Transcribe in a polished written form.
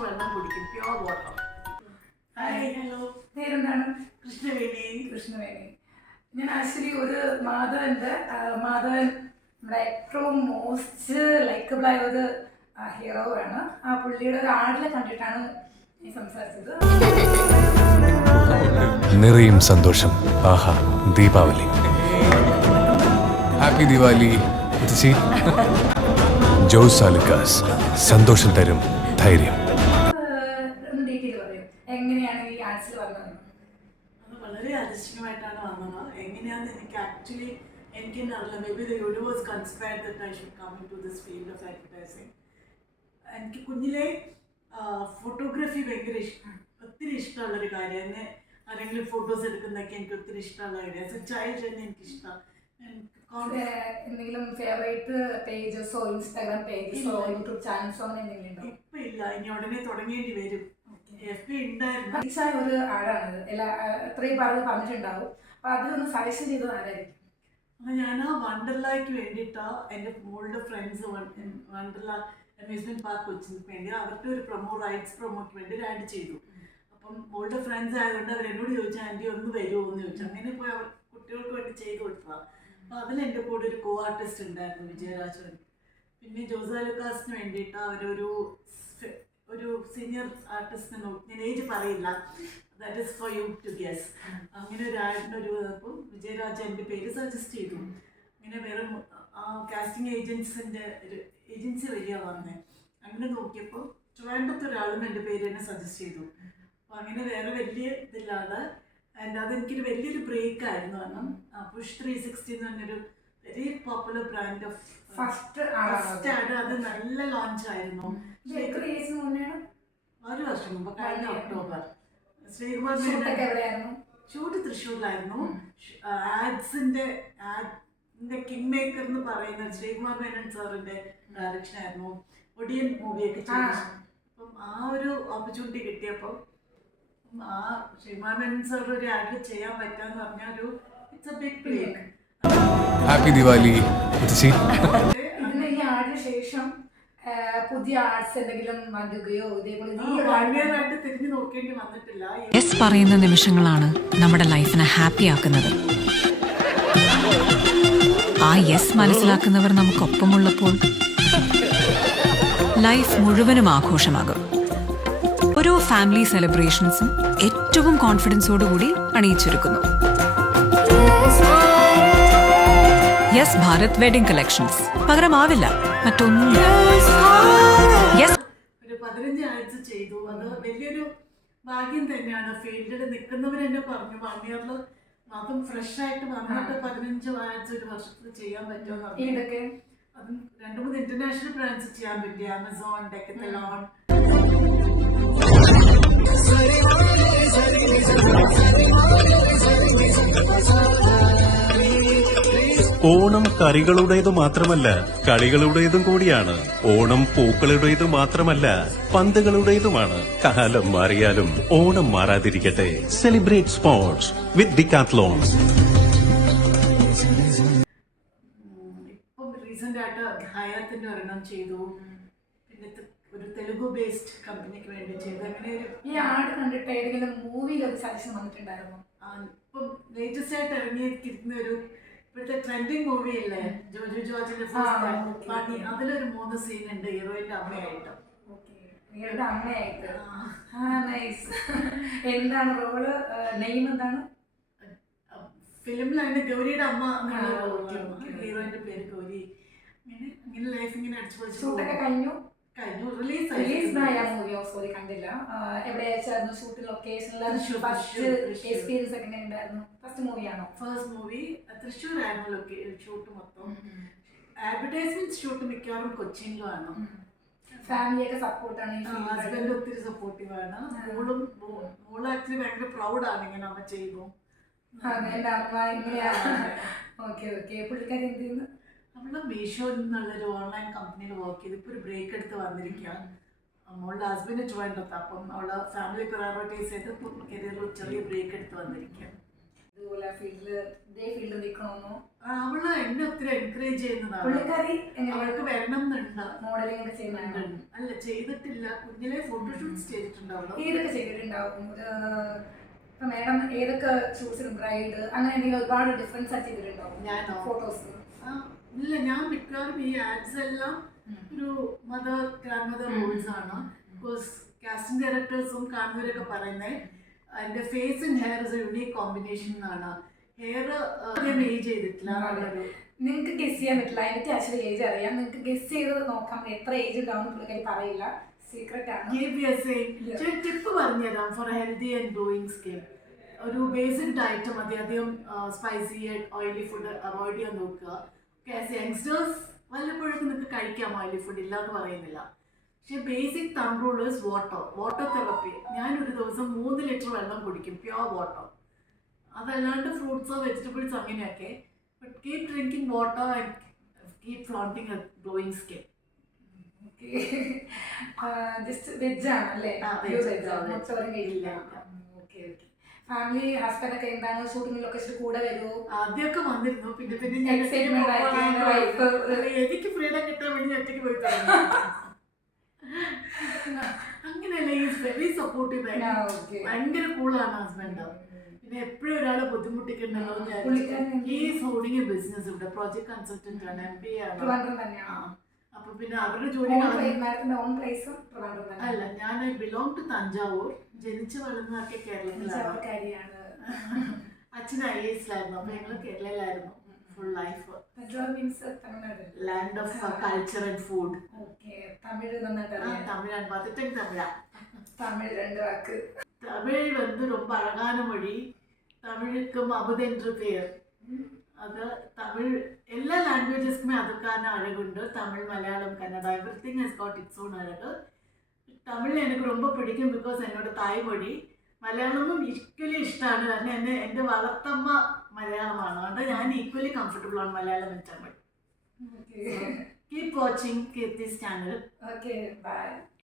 വെള്ളം കുടിക്കും, pure water. Hi, hello. പേരെന്താണ്? കൃഷ്ണവേണി. കൃഷ്ണവേണി. ഞാൻ ആക്ച്വലി ഒരു മാധവൻ നമ്മുടെ ഏറ്റവും മോസ്റ്റ് ലൈക്കബിൾ ആയ ഒരു ഹീറോ ആണ്. ആ പുള്ളിയുടെ ഒരു ആടിനെ കണ്ടിട്ടാണ് ഈ സംസാരിച്ചത്. നിറയും സന്തോഷം. ആഹാ, ദീപാവലി. ഹാപ്പി ദിവാലി. ജോസ് സാലുക്കാസ്, സന്തോഷം തരും ധൈര്യം. ഡീറ്റെയിൽ പറയും, എങ്ങനെയാണ് ഈ ആർട്സിൽ വന്നത്? അത് വളരെ അരിഷ്ടമായിട്ടാണ് വന്നത്. എങ്ങനെയാണെന്ന് എനിക്ക് ആക്ച്വലി എനിക്ക് തന്നെ അറിയില്ല. Maybe the universe conspired that I should come into this field of advertising. എനിക്ക് കുഞ്ഞിലെ ഫോട്ടോഗ്രാഫി ഭയങ്കര ഒത്തിരി ഇഷ്ടമുള്ളൊരു കാര്യം. എന്നെ ആരെങ്കിലും ഫോട്ടോസ് എടുക്കുന്നതൊക്കെ എനിക്ക് ഒത്തിരി ഇഷ്ടമുള്ള കാര്യം. ആസ് എ ചൈൽഡ് തന്നെ എനിക്കിഷ്ടം. എന്തെങ്കിലും ഫേവറേറ്റ് പേജസോ ഇൻസ്റ്റാഗ്രാം പേജസോ യൂട്യൂബ് ചാനൽസോ അങ്ങനെ എന്തെങ്കിലും ഉണ്ടോ? ഇപ്പൊ ഇല്ല, ഇനി ഉടനെ തുടങ്ങേണ്ടി വരും. FB ഉണ്ടായിരുന്നു. ഒരു ആടാണിത്. എത്രയും പറഞ്ഞിട്ടുണ്ടാവും. അപ്പൊ അതിലൊന്ന് സജഷൻ ചെയ്തത് ആരായിരിക്കും? ഞാൻ ആ വണ്ടർലായ്ക്ക് വേണ്ടിയിട്ടാ എൻ്റെ മോളുടെ ഫ്രണ്ട്സ് വണ്ടർല അമ്യൂസ്മെന്റ് പാർക്ക് കൊച്ചിന് വേണ്ടി അവരുടെ ഒരു റൈറ്റ്സ് പ്രൊമോക്ക് വേണ്ടി ഒരു ആഡ് ചെയ്തു. അപ്പം മോളുടെ ഫ്രണ്ട്സ് ആയതുകൊണ്ട് അവർ എന്നോട് ചോദിച്ചു, ആൻറ്റി ഒന്ന് വരുമോ എന്ന് ചോദിച്ചു. അങ്ങനെ പോയി അവർ കുട്ടികൾക്ക് വേണ്ടി ചെയ്തു കൊടുത്തതാണ്. അപ്പോൾ അതിൽ എൻ്റെ കൂടെ ഒരു കോ ആർട്ടിസ്റ്റ് ഉണ്ടായിരുന്നു, വിജയരാജൻ. പിന്നെ ജോസാ ലുക്കാസിന് വേണ്ടിയിട്ട് ഒരു സീനിയർ ആർട്ടിസ്റ്റിനെ നോക്കി, ഞാൻ ഏജ് പറയില്ല, that is for you to guess. അങ്ങനെ ഒരു ആഡിൻ്റെ അപ്പം വിജയരാജ എൻ്റെ പേര് സജസ്റ്റ് ചെയ്തു. അങ്ങനെ വേറെ കാസ്റ്റിംഗ് ഏജൻസിൻ്റെ ഒരു ഏജൻസി വഴിയാണ് വന്നത്. അങ്ങനെ നോക്കിയപ്പോൾ ട്രിവാൻഡ്രത്ത് ഒരാളും എൻ്റെ പേര് തന്നെ സജസ്റ്റ് ചെയ്തു. അപ്പോൾ അങ്ങനെ വേറെ വലിയ ഇതില്ലാതെ അതെനിക്കൊരു വലിയൊരു ബ്രേക്ക് ആയിരുന്നു. കാരണം പുഷ് 360 എന്ന് പറഞ്ഞൊരു very popular brand of first ad അത് നല്ല ലോഞ്ച് ആയിരുന്നു. ഒരു വർഷം മുമ്പ്, കഴിഞ്ഞ ഒക്ടോബർ. ശ്രീകുമാർ ഷൂട്ട് തൃശ്ശൂരിലായിരുന്നു. ആഡ്സിന്റെ കിങ് മേക്കർ എന്ന് പറയുന്ന ശ്രീകുമാർ മേനൻ സാറിന്റെ ഡയറക്ഷൻ ആയിരുന്നു. ഒടിയൻ മൂവിയൊക്കെ ചെയ്തു. അപ്പം ആ ഒരു ഓപ്പർച്യൂണിറ്റി കിട്ടിയപ്പോൾ ആ ശ്രീകുമാർ മേനൻ സാറിന്റെ ഒരു ആഡ് ചെയ്യാൻ പറ്റാന്ന് പറഞ്ഞ ഒരു it's a big break. Happy Diwali. ഇതിന് ഈ ആടിന് ശേഷം പുതിയ ആർട്സ് എന്തെങ്കിലും വന്നുകയോ ഇതേപോലെ തിരിഞ്ഞു നോക്കേണ്ടി വന്നിട്ടില്ല. യെസ് പറയുന്ന നിമിഷങ്ങളാണ് നമ്മുടെ ലൈഫിനെ ഹാപ്പി ആക്കുന്നത്. ആ യെസ് മനസ്സിലാക്കുന്നവർ നമുക്കൊപ്പമുള്ളപ്പോൾ ലൈഫ് മുഴുവനും ആഘോഷമാകും. ഓരോ ഫാമിലി സെലിബ്രേഷൻസും ഏറ്റവും കോൺഫിഡൻസോടുകൂടി അണിയിച്ചൊരുക്കുന്നു. യെസ് ഭാരത് വെഡിങ് കളക്ഷൻസ് പകരമാവില്ല മറ്റൊന്നും. ഒരു 15 ആഴ്ച ചെയ്തു. അത് വലിയൊരു ഭാഗ്യം തന്നെയാണ്. ഫീൽഡിൽ നിൽക്കുന്നവരെന്നെ പറഞ്ഞു 1 ഇയറിൽ അതും ഫ്രഷ് ആയിട്ട് വന്നിട്ട് 15 ആഴ്ച ഒരു വർഷത്തിൽ ചെയ്യാൻ പറ്റുമെന്ന്. ഇതൊക്കെ അതും 2-3 ഇന്റർനാഷണൽ ബ്രാൻഡ്സ് ചെയ്യാൻ പറ്റി. ആമസോൺ, ഡെക്കത്തലോൺ. ഓണം കറികളുടേതു മാത്രമല്ല, കളികളുടേതും കൂടിയാണ്. ഓണം പൂക്കളുടേതു മാത്രമല്ല, പന്തുകളുടേതുമാണ്. കാലം മാറിയാലും ഓണം മാറാതിരിക്കട്ടെ. സെലിബ്രേറ്റ് സ്പോർട്സ് വിത്ത് ഡിക്കാത്ലോൺ. ഇപ്പം റീസെന്റ് ആയിട്ട് ഹയാത്തിന്റെ ഒരെണ്ണം ചെയ്തു. പിന്നെ ഒരു തെലുഗു ബേസ്ഡ് കമ്പനിക്ക് വേണ്ടി ചെയ്തു. അങ്ങനെ ഈ ആട് കണ്ടിട്ട് ഏതെങ്കിലും മൂവിയിൽ ഒരു സജഷൻ വന്നിട്ടുണ്ടായിരുന്നു? ഇപ്പം ലേറ്റസ്റ്റ് ആയിട്ട് ഇറങ്ങിയിരിക്കുന്ന ഒരു ഇപ്പോഴത്തെ ട്രെൻഡിങ് മൂവി അല്ലേ, ജോജു ജോർജിന്റെ പണി. അതിലൊരു 3 സീൻ ഉണ്ട് ഹീറോയിന്റെ അമ്മയായിട്ട്. എന്താണ് റോള്? നെയിം എന്താണ്? ഫിലിമിൽ അതിന്റെ ഗൗരിയുടെ അമ്മ എന്നാണ് ഹീറോയിന്റെ പേര് ഗൗരി. ഇങ്ങനെ ലൈഫ് ഇങ്ങനെ ഷൂട്ടൊക്കെ കഴിഞ്ഞു റിലീസായ മൂവി. സോറി, കണ്ടില്ല. എവിടെയായിരുന്നു ഷൂട്ട്? ലൊക്കേഷനിൽ എക്സ്പീരിയൻസ് ഒക്കെ ഉണ്ടായിരുന്നു? ഫസ്റ്റ് മൂവിയാണോ? ഫസ്റ്റ് മൂവി തൃശ്ശൂരായിരുന്നു ഷൂട്ട് മൊത്തം. അഡ്വർടൈസ്മെന്റ് ഷൂട്ട് മിക്കവാറും കൊച്ചിയിലുമാണ്. ഫാമിലിയൊക്കെ സപ്പോർട്ടാണ്? ഹസ്ബൻഡ് ഒത്തിരി സപ്പോർട്ടീവാണ്. മോള് ആക്ച്വലി ഭയങ്കര പ്രൗഡാണ് ഇങ്ങനെ അമ്മ ചെയ്തു. പുള്ളിക്കാരി എന്ത് ചെയ്യുന്നു? നമ്മള് മീഷോ എന്നുള്ളൊരു ഓൺലൈൻ കമ്പനിയിൽ വർക്ക് ചെയ്ത് ഇപ്പോൾ ഒരു ബ്രേക്ക് എടുത്ത് വന്നിരിക്കുക. മോളുടെ ഹസ്ബൻഡ് ട്രിവാൻഡ്രത്ത്. അപ്പം അവളെ ഫാമിലി പ്രയോറിറ്റൈസ് ചെയ്ത് കരിയറിൽ ചെറിയ ബ്രേക്ക് എടുത്ത് വന്നിരിക്കുക. ഇതുപോലെ ഇതേ ഫീൽഡിൽ നിൽക്കണമെന്നോ? അവള് എന്നെ ഒത്തിരി എൻകറേജ് ചെയ്യുന്നതാണ്. പുള്ളിക്കാരി അവൾക്ക് വരണം എന്നുണ്ട്. മോഡലിംഗ് ഒക്കെ ചെയ്യുന്നുണ്ട്? അല്ല, ചെയ്തിട്ടില്ല. കുഞ്ഞിലെ ഫോട്ടോഷൂട്ട്സ് ചെയ്തിട്ടുണ്ടാവുള്ളൂ. ഏതൊക്കെ ചെയ്തിട്ടുണ്ടാവും? ഇപ്പൊ മാഡം ഏതൊക്കെ ഷൂട്ട്സിന് ബ്രൈഡ് അങ്ങനെ എന്തെങ്കിലും ഒരുപാട് ഡിഫറൻസ് ആയിട്ട് ചെയ്തിട്ടുണ്ടാവും? ഞാനോ? ഫോട്ടോസ് ഇല്ല, ഞാൻ മിക്കവാറും ഈ ആഡ്സ് എല്ലാം ഒരു മദർ ഗ്രാൻഡ് മദർ റോൾസ് ആണ്. ബിക്കോസ് കാസ്റ്റിംഗ് ഡയറക്ടേഴ്സും കാണുന്നവരൊക്കെ പറയുന്നത് എൻ്റെ face and hair is a unique combination എന്നാണ്. ഹെയർ ഞാൻ ഏജ് ചെയ്തിട്ടില്ല. നിങ്ങൾക്ക് ഗസ് ചെയ്യാൻ പറ്റില്ല. എനിക്ക് ആക്ച്വലി ഏജ് അറിയാം. നിങ്ങൾക്ക് ഗസ് ചെയ്ത് നോക്കാം എത്ര ഏജ് ഉണ്ടാവും പുള്ളിക്കാരി പറയില്ല, സീക്രട്ട് ആണ്. ടിപ്പ് പറഞ്ഞുതരാം four healthy and glowing skin. ഒരു ബേസിക് ഡയറ്റ് മതി. അധികം സ്പൈസി ഓയിലി ഫുഡ് അവോയ്ഡ് ചെയ്യാൻ നോക്കുക. ആസ് യങ്സ്റ്റേഴ്സ് വല്ലപ്പോഴൊക്കെ നിങ്ങൾക്ക് കഴിക്കാം ഓയിലി ഫുഡ്, ഇല്ല എന്ന് പറയുന്നില്ല. പക്ഷേ basic thumb rule is water therapy. ഞാനൊരു ദിവസം 3 ലിറ്റർ വെള്ളം കുടിക്കും, പ്യുവർ വാട്ടർ. അതല്ലാണ്ട് ഫ്രൂട്ട്സോ വെജിറ്റബിൾസ് അങ്ങനെയൊക്കെ. But keep drinking water and keep flaunting a glowing skin. Just veg ആണല്ലേ? ഫാമിലി ഹസ്ബൻഡ് ഒക്കെ എന്താണ് ഷൂട്ടിങ്ങിലൊക്കെ കൂടെ വരുമോ? ആദ്യമൊക്കെ വന്നിരുന്നു. പിന്നെ എനിക്ക് ഫ്രീഡം കിട്ടാൻ വേണ്ടി ഒറ്റയ്ക്ക് പോയി തുടങ്ങി. അങ്ങനെയല്ല, ഈസ് വെരി സപ്പോർട്ടീവ്. ഭയങ്കര കൂളാണ് ഹസ്ബൻഡ്. പിന്നെ എപ്പോഴും ഒരാളെ ബുദ്ധിമുട്ടിക്കണ്ടല്ലോ. ഈസ് ഹോൾഡിങ് എ ബിസിനസ് ഇവിടെ, പ്രോജക്ട് കൺസൾട്ടന്റ് ആണ്, MBA ആണ്. അപ്പൊ പിന്നെ അവരുടെ ജോലി അല്ല, ഞാൻ ബിലോങ് ടു തഞ്ചാവൂർ. ജനിച്ചു വളർന്നതൊക്കെ കേരളത്തിലാണ്. അച്ഛൻ IAS ലായിരുന്നു. അപ്പൊ ഞങ്ങള് കേരളയിലായിരുന്നു full life. Land of culture and food. തമിഴാണ്. പതിറ്റൻ തമിഴാ. തമിഴ് 2 വാക്ക്. தமிழ் வந்து ரொம்ப அழகான மொழி. தமிழுக்கும் அமுதென்று பெயர். അത് തമിഴ് എല്ലാ ലാംഗ്വേജസ്ക്കുമേ അതുക്കാன അഴകുണ്ട്. Tamil, Malayalam, Kannada, everything has got its own അഴക്. തമിഴ് എനിക്ക് ரொம்ப പിടിക്കും ബിക്കോസ് എന്നോട് തായ്മൊഴി. മലയാളവും ഈക്വലി ഇഷ്ടമാണ്. കാരണം എൻ്റെ വളർത്തമ്മ മലയാളമാണ്. അതുകൊണ്ട് ഞാൻ ഈക്വലി കംഫർട്ടബിൾ ആണ് Malayalam and Tamil. Keep watching Keerthi's channel. Okay, by.